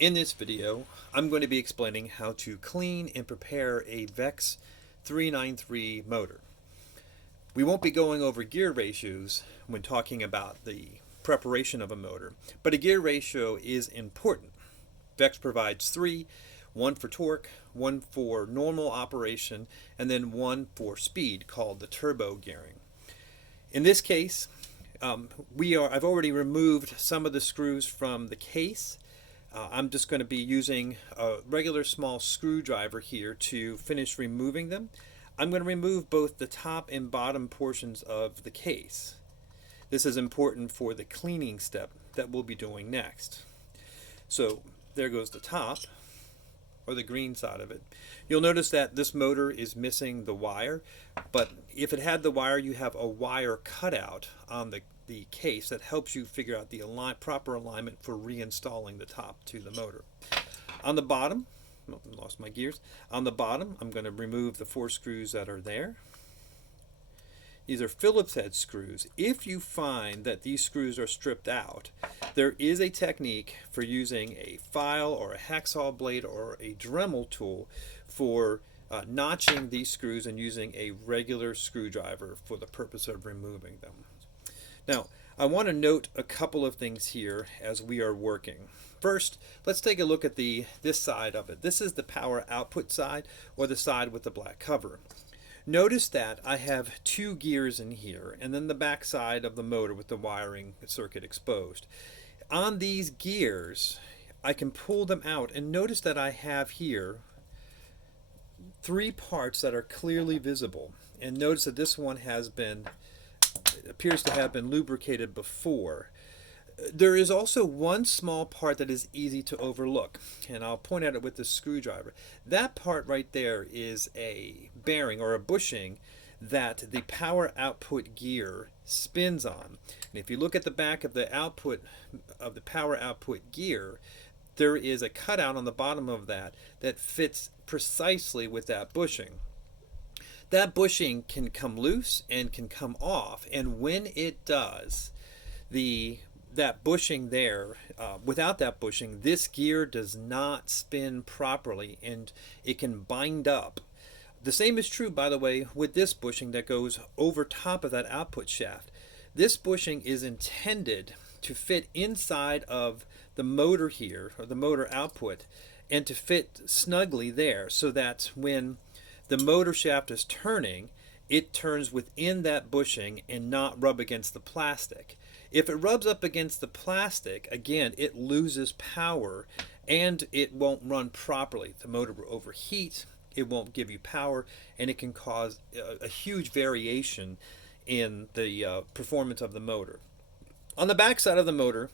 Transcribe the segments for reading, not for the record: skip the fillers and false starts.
In this video, I'm going to be explaining how to clean and prepare a VEX 393 motor. We won't be going over gear ratios when talking about the preparation of a motor, but a gear ratio is important. VEX provides three: one for torque, one for normal operation, and then one for speed called the turbo gearing. In this case, I've already removed some of the screws from the case. I'm just going to be using a regular small screwdriver here to finish removing them. I'm going to remove both the top and bottom portions of the case. This is important for the cleaning step that we'll be doing next. So there goes the top, or the green side of it. You'll notice that this motor is missing the wire, but if it had the wire, you have a wire cutout on the case that helps you figure out the proper alignment for reinstalling the top to the motor. On the bottom, lost my gears. On the bottom, I'm going to remove the 4 screws that are there. These are Phillips head screws. If you find that these screws are stripped out, there is a technique for using a file or a hacksaw blade or a Dremel tool for notching these screws and using a regular screwdriver for the purpose of removing them. Now, I want to note a couple of things here as we are working. First, let's take a look at this side of it. This is the power output side, or the side with the black cover. Notice that I have 2 gears in here, and then the back side of the motor with the wiring circuit exposed. On these gears, I can pull them out, and notice that I have here 3 parts that are clearly visible. And notice that this one appears to have been lubricated before. There is also one small part that is easy to overlook, and I'll point at it with the screwdriver. That part right there is a bearing or a bushing that the power output gear spins on. And if you look at the back of the power output gear, there is a cutout on the bottom of that fits precisely with that bushing. That bushing can come loose and can come off, and when it does, that bushing there, without that bushing, this gear does not spin properly and it can bind up. The same is true, by the way, with this bushing that goes over top of that output shaft. This bushing is intended to fit inside of the motor here, or the motor output, and to fit snugly there so that when the motor shaft is turning, it turns within that bushing and not rub against the plastic. If it rubs up against the plastic, again, it loses power and it won't run properly. The motor will overheat, it won't give you power, and it can cause a huge variation in the performance of the motor. On the back side of the motor,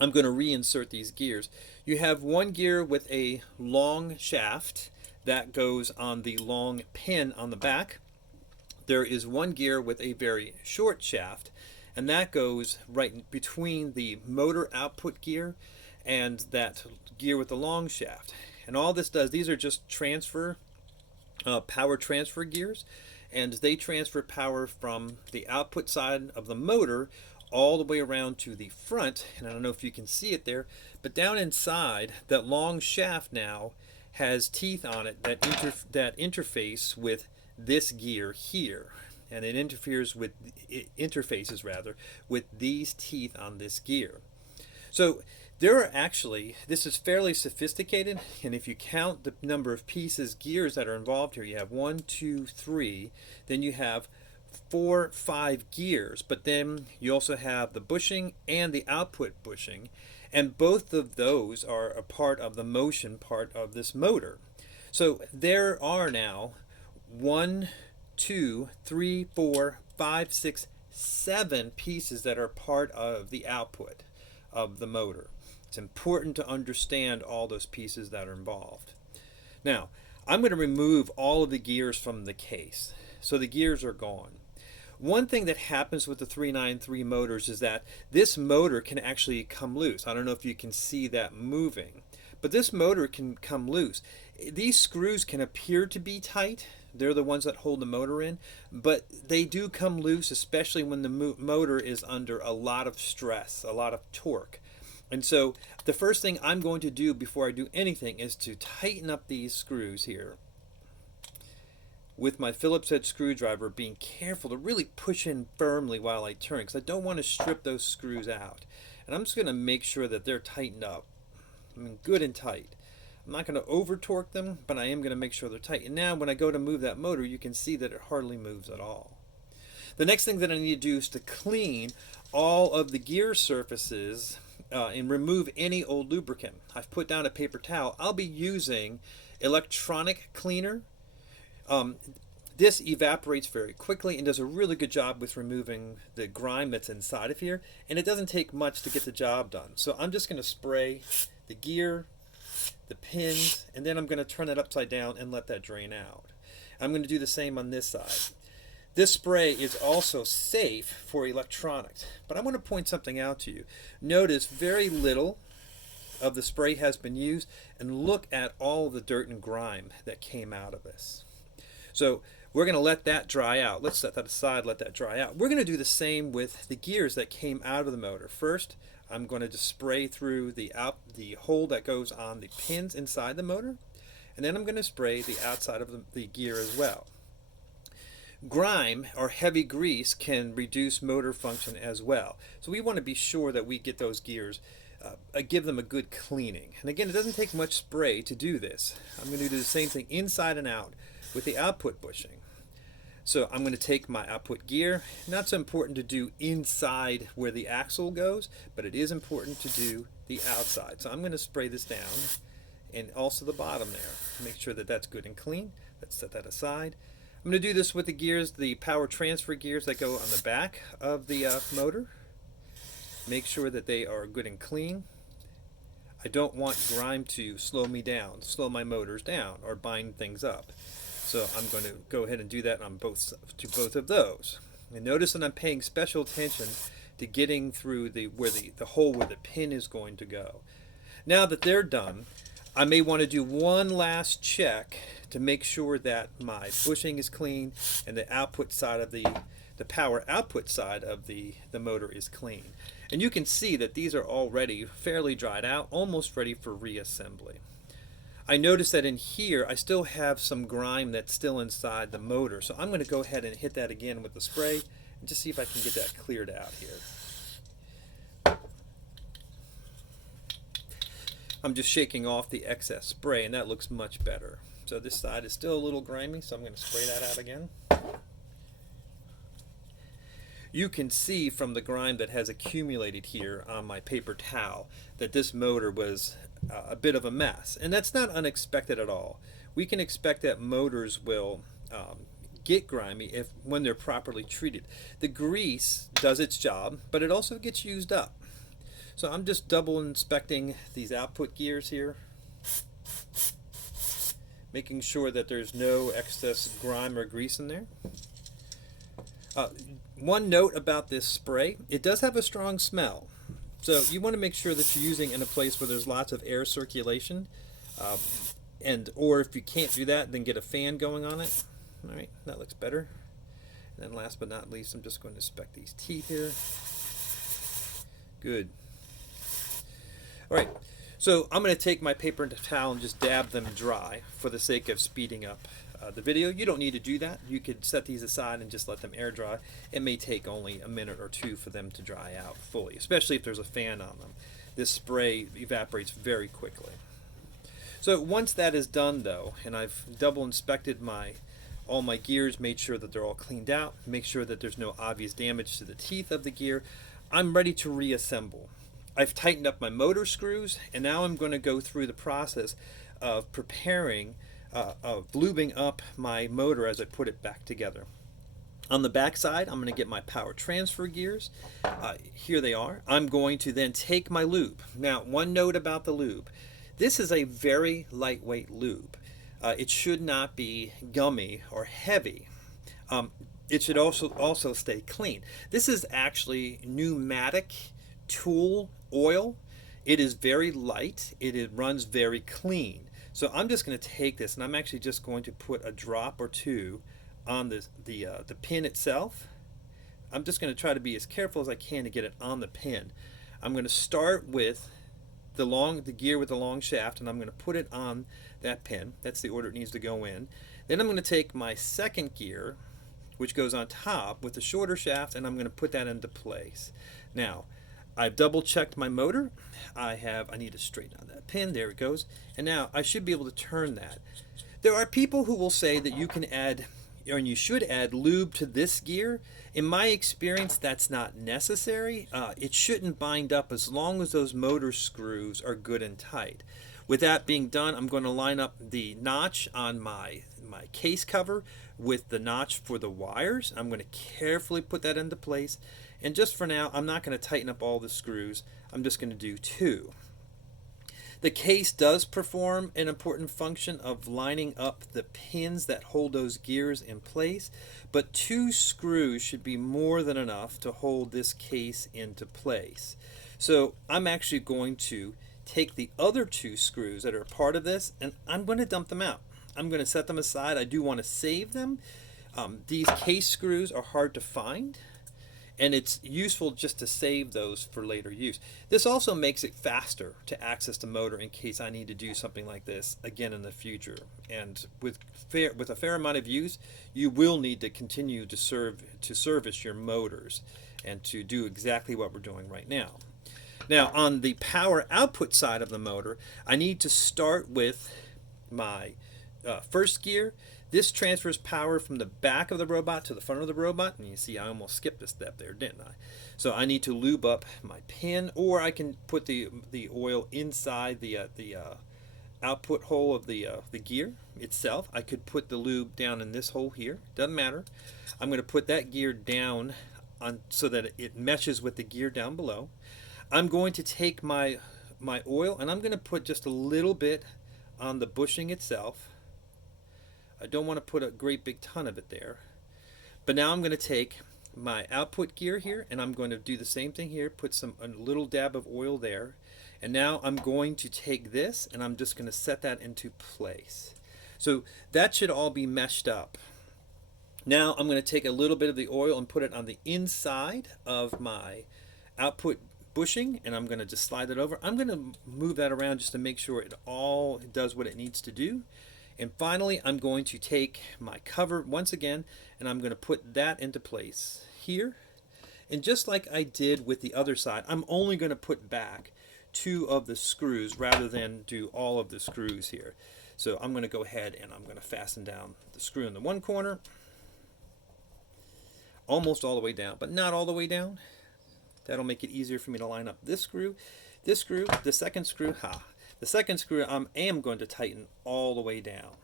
I'm going to reinsert these gears. You have one gear with a long shaft that goes on the long pin on the back. There is one gear with a very short shaft, and that goes right between the motor output gear and that gear with the long shaft. And all this does, these are just power transfer gears, and they transfer power from the output side of the motor all the way around to the front. And I don't know if you can see it there, but down inside, that long shaft now has teeth on it that interface with this gear here, and it interfaces with these teeth on this gear. So there are actually, this is fairly sophisticated, and if you count the number of gears that are involved here, you have 1, 2, 3, then you have 4, 5 gears, but then you also have the bushing and the output bushing, and both of those are a part of the motion part of this motor. So there are now 1, 2, 3, 4, 5, 6, 7 pieces that are part of the output of the motor. It's important to understand all those pieces that are involved. Now, I'm going to remove all of the gears from the case. So the gears are gone. One thing that happens with the 393 motors is that this motor can actually come loose. I don't know if you can see that moving, but this motor can come loose. These screws can appear to be tight. They're the ones that hold the motor in, but they do come loose, especially when the motor is under a lot of stress, a lot of torque. And so the first thing I'm going to do before I do anything is to tighten up these screws here with my Phillips head screwdriver, being careful to really push in firmly while I turn, because I don't want to strip those screws out. And I'm just going to make sure that they're tightened up. I mean, good and tight. I'm not going to over torque them, but I am going to make sure they're tight. And now when I go to move that motor, you can see that it hardly moves at all. The next thing that I need to do is to clean all of the gear surfaces and remove any old lubricant. I've put down a paper towel. I'll be using electronic cleaner. This evaporates very quickly and does a really good job with removing the grime that's inside of here, and it doesn't take much to get the job done. So I'm just going to spray the gear, the pins, and then I'm going to turn it upside down and let that drain out. I'm going to do the same on this side. This spray is also safe for electronics, but I want to point something out to you. Notice very little of the spray has been used, and look at all the dirt and grime that came out of this. So we're going to let that dry out. Let's set that aside, let that dry out. We're going to do the same with the gears that came out of the motor. First, I'm going to just spray through the hole that goes on the pins inside the motor, and then I'm going to spray the outside of the gear as well. Grime or heavy grease can reduce motor function as well. So we want to be sure that we get those gears, give them a good cleaning. And again, it doesn't take much spray to do this. I'm going to do the same thing inside and out with the output bushing. So I'm going to take my output gear. Not so important to do inside where the axle goes, but it is important to do the outside. So I'm going to spray this down, and also the bottom there. Make sure that that's good and clean. Let's set that aside. I'm going to do this with the gears, the power transfer gears that go on the back of the motor. Make sure that they are good and clean. I don't want grime to slow me down, slow my motors down, or bind things up. So I'm going to go ahead and do that on both of those. And notice that I'm paying special attention to getting through the hole where the pin is going to go. Now that they're done, I may want to do one last check to make sure that my bushing is clean and the output side of the power output side of the motor is clean. And you can see that these are already fairly dried out, almost ready for reassembly. I notice that in here I still have some grime that's still inside the motor, so I'm going to go ahead and hit that again with the spray and just see if I can get that cleared out here. I'm just shaking off the excess spray, and that looks much better. So this side is still a little grimy, so I'm going to spray that out again. You can see from the grime that has accumulated here on my paper towel that this motor was a bit of a mess, and that's not unexpected at all. We can expect that motors will get grimy when they're properly treated. The grease does its job, but it also gets used up. So I'm just double inspecting these output gears here, making sure that there's no excess grime or grease in there. One note about this spray, it does have a strong smell. So you want to make sure that you're using it in a place where there's lots of air circulation, or if you can't do that, then get a fan going on it. All right, that looks better. And then last but not least, I'm just going to inspect these teeth here. Good. All right, so I'm going to take my paper towel and just dab them dry for the sake of speeding up the video. You don't need to do that. You could set these aside and just let them air dry. It may take only a minute or two for them to dry out fully, especially if there's a fan on them. This spray evaporates very quickly. So once that is done though, and I've double inspected all my gears, made sure that they're all cleaned out, make sure that there's no obvious damage to the teeth of the gear, I'm ready to reassemble. I've tightened up my motor screws, and now I'm going to go through the process of preparing of lubing up my motor as I put it back together. On the back side, I'm going to get my power transfer gears. Here they are. I'm going to then take my lube. Now, one note about the lube. This is a very lightweight lube. It should not be gummy or heavy. It should also stay clean. This is actually pneumatic tool oil. It is very light. It runs very clean. So I'm just going to take this, and I'm actually just going to put a drop or two on the pin itself. I'm just going to try to be as careful as I can to get it on the pin. I'm going to start with the gear with the long shaft, and I'm going to put it on that pin. That's the order it needs to go in. Then I'm going to take my second gear, which goes on top with the shorter shaft, and I'm going to put that into place. Now, I've double checked my motor. I need to straighten out that pin. There it goes. And now I should be able to turn that. There are people who will say that you can add, or you should add lube to this gear. In my experience, that's not necessary. It shouldn't bind up as long as those motor screws are good and tight. With that being done, I'm going to line up the notch on my case cover with the notch for the wires. I'm going to carefully put that into place. And just for now, I'm not going to tighten up all the screws. I'm just going to do 2. The case does perform an important function of lining up the pins that hold those gears in place, but 2 screws should be more than enough to hold this case into place. So I'm actually going to take the other 2 screws that are part of this, and I'm going to dump them out. I'm going to set them aside. I do want to save them. These case screws are hard to find, and it's useful just to save those for later use. This also makes it faster to access the motor in case I need to do something like this again in the future. And with a fair amount of use, you will need to continue to service your motors and to do exactly what we're doing right now. Now, on the power output side of the motor, I need to start with my first gear. This transfers power from the back of the robot to the front of the robot, and you see I almost skipped a step there, didn't I? So I need to lube up my pin, or I can put the oil inside the output hole of the gear itself. I could put the lube down in this hole here, doesn't matter. I'm going to put that gear down so that it meshes with the gear down below. I'm going to take my oil, and I'm going to put just a little bit on the bushing itself. I don't want to put a great big ton of it there. But now I'm going to take my output gear here, and I'm going to do the same thing here, put a little dab of oil there. And now I'm going to take this, and I'm just going to set that into place. So that should all be meshed up. Now I'm going to take a little bit of the oil and put it on the inside of my output bushing, and I'm going to just slide it over. I'm going to move that around just to make sure it all does what it needs to do. And finally, I'm going to take my cover once again, and I'm going to put that into place here. And just like I did with the other side, I'm only going to put back 2 of the screws rather than do all of the screws here. So I'm going to go ahead and I'm going to fasten down the screw in the one corner, almost all the way down, but not all the way down. That'll make it easier for me to line up this screw, the second screw. The second screw I am going to tighten all the way down.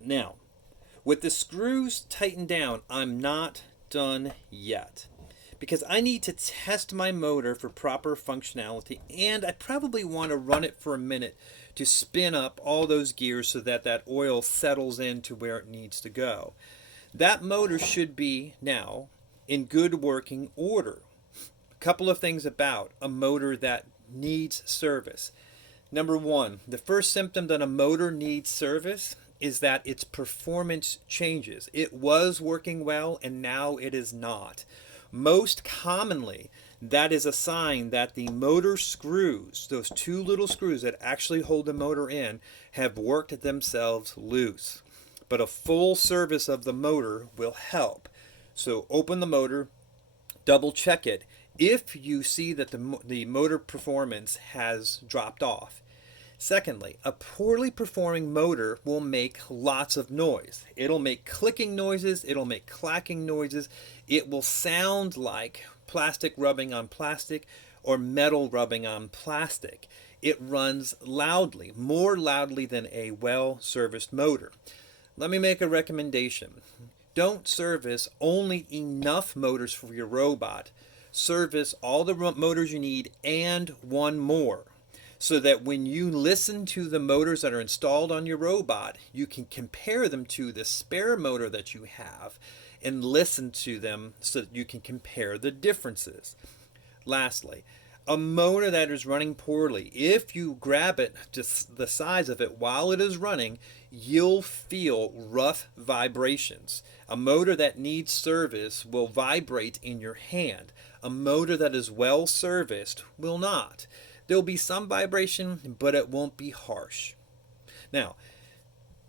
Now, with the screws tightened down, I'm not done yet, because I need to test my motor for proper functionality, and I probably want to run it for a minute to spin up all those gears so that that oil settles into where it needs to go. That motor should be now in good working order. Couple of things about a motor that needs service. Number 1, the first symptom that a motor needs service is that its performance changes. It was working well and now it is not. Most commonly, that is a sign that the motor screws, those 2 little screws that actually hold the motor in, have worked themselves loose. But a full service of the motor will help. So open the motor, double check it. If you see that the motor performance has dropped off. Secondly, a poorly performing motor will make lots of noise. It'll make clicking noises, it'll make clacking noises, it will sound like plastic rubbing on plastic or metal rubbing on plastic. It runs loudly, more loudly than a well-serviced motor. Let me make a recommendation. Don't service only enough motors for your robot. Service all the motors you need and 1 more, so that when you listen to the motors that are installed on your robot, you can compare them to the spare motor that you have and listen to them so that you can compare the differences. Lastly, A motor that is running poorly, if you grab it, just the size of it while it is running, you'll feel rough vibrations. A motor that needs service will vibrate in your hand. A motor that is well serviced will not. There'll be some vibration, but it won't be harsh. Now,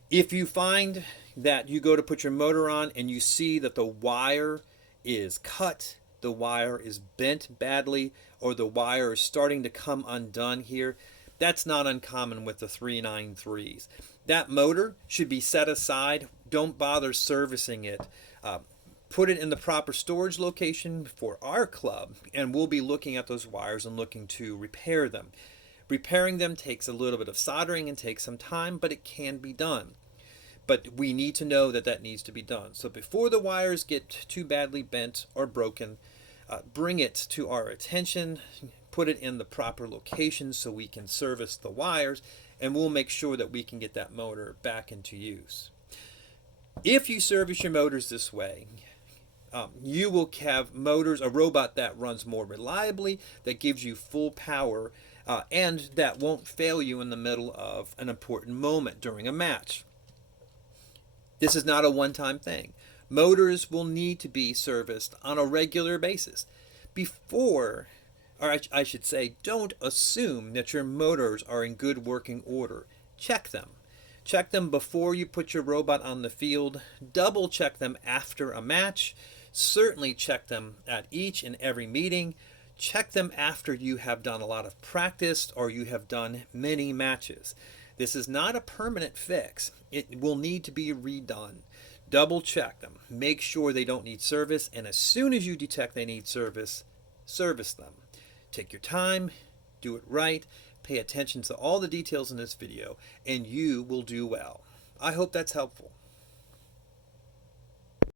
if you find that you go to put your motor on and you see that the wire is cut, the wire is bent badly, or the wire is starting to come undone here, that's not uncommon with the 393s. That motor should be set aside. Don't bother servicing it. Put it in the proper storage location for our club, and we'll be looking at those wires and looking to repair them. Repairing them takes a little bit of soldering and takes some time, but it can be done. But we need to know that that needs to be done. So before the wires get too badly bent or broken, bring it to our attention, put it in the proper location so we can service the wires, and we'll make sure that we can get that motor back into use. If you service your motors this way, you will have motors, a robot that runs more reliably, that gives you full power, and that won't fail you in the middle of an important moment during a match. This is not a one-time thing. Motors will need to be serviced on a regular basis. Before, or I should say, don't assume that your motors are in good working order. Check them. Check them before you put your robot on the field. Double check them after a match. Certainly check them at each and every meeting. Check them after you have done a lot of practice or you have done many matches. This is not a permanent fix. It will need to be redone. Double check them. Make sure they don't need service, and as soon as you detect they need service, service them. Take your time, do it right, pay attention to all the details in this video, and you will do well. I hope that's helpful.